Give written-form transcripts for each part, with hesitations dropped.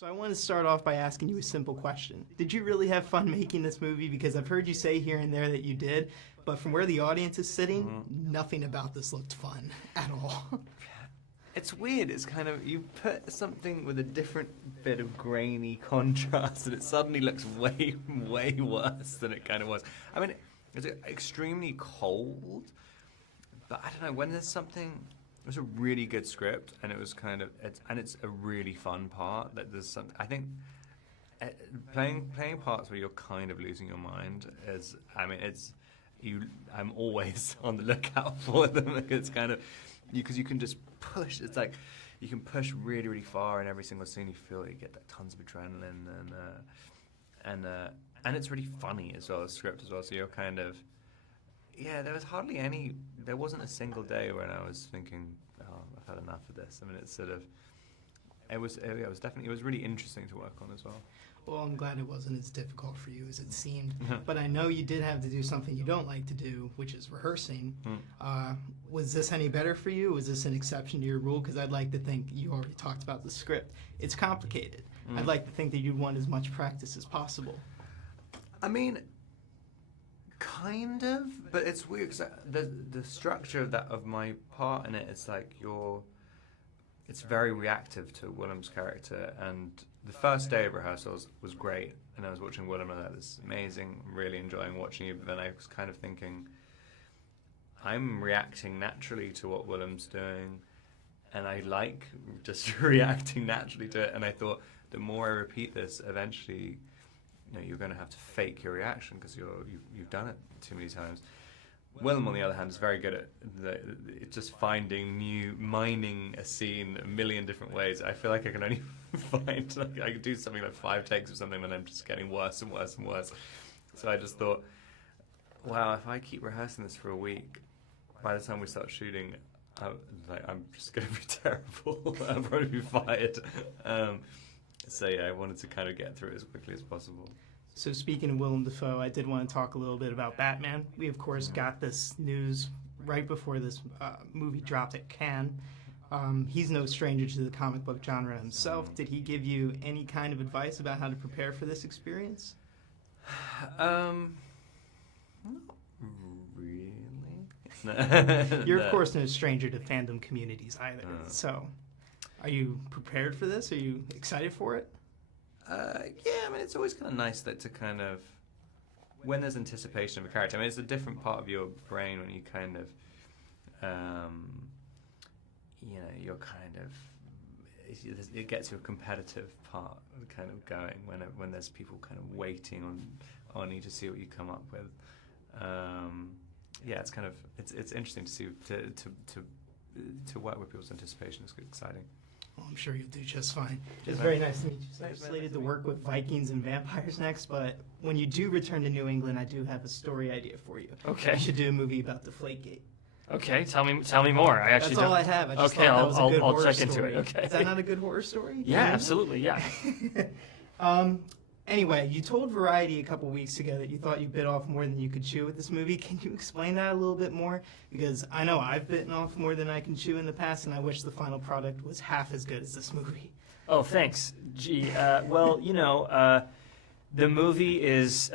So I want to start off by asking you a simple question. Did you really have fun making this movie? Because I've heard you say here and there that you did, but from where the audience is sitting, nothing about this looked fun at all. It's weird. It's kind of, you put something with a different bit of grainy contrast and it suddenly looks way, way worse than it kind of was. I mean, it's extremely cold, but I don't know, when there's something, it was a really good script and it was kind of, it's a really fun part. That there's something, I think, playing parts where you're kind of losing your mind is, I mean, I'm always on the lookout for them. It's kind of, because you can just push. It's like you can push really, really far in every single scene. You feel you get that tons of adrenaline, and it's really funny as well as script as well. So you're kind of, there was hardly any. There wasn't a single day when I was thinking, oh, I've had enough of this. I mean, it's sort of, it was really interesting to work on as well. Well, I'm glad it wasn't as difficult for you as it seemed. But I know you did have to do something you don't like to do, which is rehearsing. Was this any better for you? Was this an exception to your rule? Because I'd like to think you already talked about the script. It's complicated. I'd like to think that you'd want as much practice as possible. I mean, kind of, but it's weird because the structure of my part in it, it's like it's very reactive to Willem's character, and the first day of rehearsals was great, and I was watching Willem and I thought, this is amazing, I'm really enjoying watching you, but then I was kind of thinking, I'm reacting naturally to what Willem's doing, and I like just reacting naturally to it, and I thought, the more I repeat this, eventually, you're going to have to fake your reaction because you've done it too many times. Willem, on the other hand, is very good at just mining a scene a million different ways. I feel like I can only find, I could do something like 5 takes of something and I'm just getting worse and worse and worse. So I just thought, wow, if I keep rehearsing this for a week, by the time we start shooting, I'm just going to be terrible. I'll probably be fired. So yeah, I wanted to kind of get through it as quickly as possible. So speaking of Willem Dafoe, I did want to talk a little bit about Batman. We, of course, got this news right before this movie dropped at Cannes. He's no stranger to the comic book genre himself. Did he give you any kind of advice about how to prepare for this experience? Not really. You're, of course, no stranger to fandom communities either. So are you prepared for this? Are you excited for it? Yeah, I mean, it's always kind of nice to kind of, when there's anticipation of a character, I mean, it's a different part of your brain when you kind of, you're kind of, it gets your competitive part kind of going when there's people kind of waiting on you to see what you come up with. It's kind of, it's interesting to see, to work with people's anticipation is exciting. Well, I'm sure you'll do just fine. It's very nice to meet you. So I'm slated to work with Vikings and vampires next, but when you do return to New England, I do have a story idea for you. Okay. You should do a movie about Deflategate. Okay, tell me more. I actually That's all I have. I just okay, thought that was a good I'll horror check story. into it. Okay. Is that not a good horror story? Yeah, absolutely. Yeah. Anyway, you told Variety a couple weeks ago that you thought you bit off more than you could chew with this movie. Can you explain that a little bit more? Because I know I've bitten off more than I can chew in the past, and I wish the final product was half as good as this movie. Oh, thanks. Gee, well, the movie is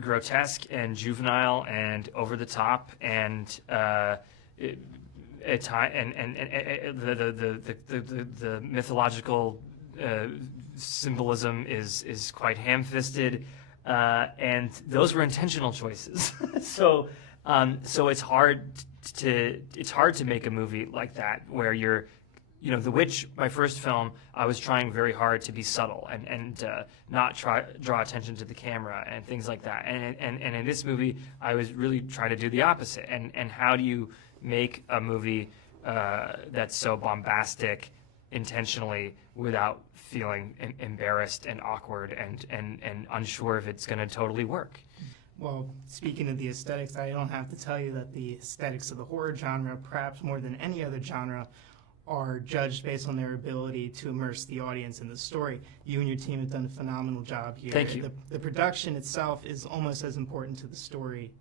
grotesque and juvenile and over the top, and the mythological symbolism is quite ham-fisted, and those were intentional choices. So it's hard to make a movie like that where you're, The Witch, my first film, I was trying very hard to be subtle and not draw attention to the camera and things like that. And in this movie, I was really trying to do the opposite. And how do you make a movie that's so bombastic intentionally without feeling embarrassed and awkward and unsure if it's going to totally work? Well, speaking of the aesthetics, I don't have to tell you that the aesthetics of the horror genre, perhaps more than any other genre, are judged based on their ability to immerse the audience in the story. You and your team have done a phenomenal job here. Thank you. The production itself is almost as important to the story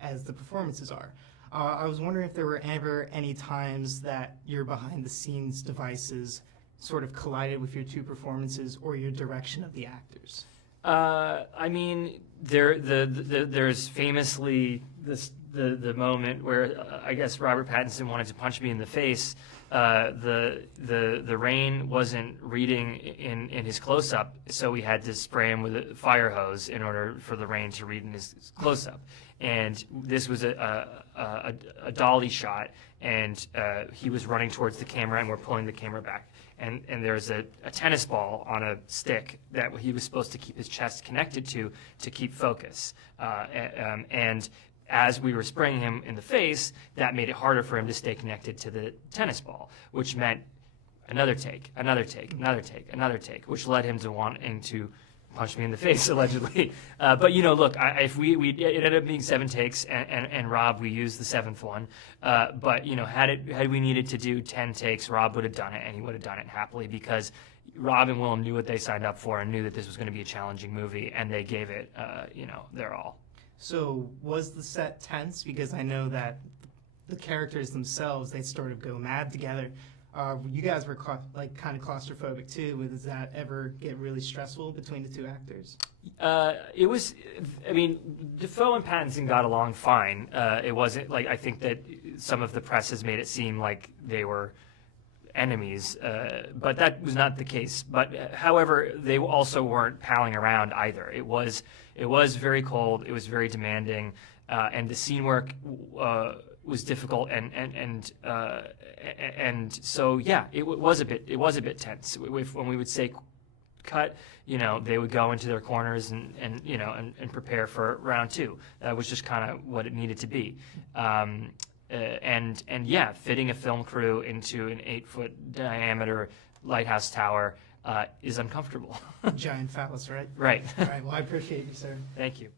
as the performances are. I was wondering if there were ever any times that your behind-the-scenes devices sort of collided with your two performances or your direction of the actors? I mean, there's famously the moment where I guess Robert Pattinson wanted to punch me in the face. The rain wasn't reading in his close-up, so we had to spray him with a fire hose in order for the rain to read in his close-up. And this was a dolly shot, and he was running towards the camera, and we're pulling the camera back. And there's a tennis ball on a stick that he was supposed to keep his chest connected to keep focus. And as we were spraying him in the face, that made it harder for him to stay connected to the tennis ball, which meant another take, another take, another take, another take, which led him to wanting to punch me in the face, allegedly. But, you know, look, if it ended up being 7 takes, and Rob, we used the 7th one. But, you know, had we needed to do 10 takes, Rob would have done it, and he would have done it happily, because Rob and Willem knew what they signed up for and knew that this was going to be a challenging movie, and they gave it, you know, their all. So was the set tense? Because I know that the characters themselves, they sort of go mad together. You guys were kind of claustrophobic too. Does that ever get really stressful between the two actors? It was, I mean, Defoe and Pattinson got along fine. It wasn't like, I think that some of the press has made it seem like they were enemies, but that was not the case. But however, they also weren't palling around either. It was very cold. It was very demanding, and the scene work was difficult, and so yeah, it was a bit tense. When we would say cut, you know, they would go into their corners and you know and prepare for round 2. That was just kind of what it needed to be. And yeah, fitting a film crew into an 8-foot diameter lighthouse tower is uncomfortable. Giant phallus, right? Right. All right. Well, I appreciate you, sir. Thank you.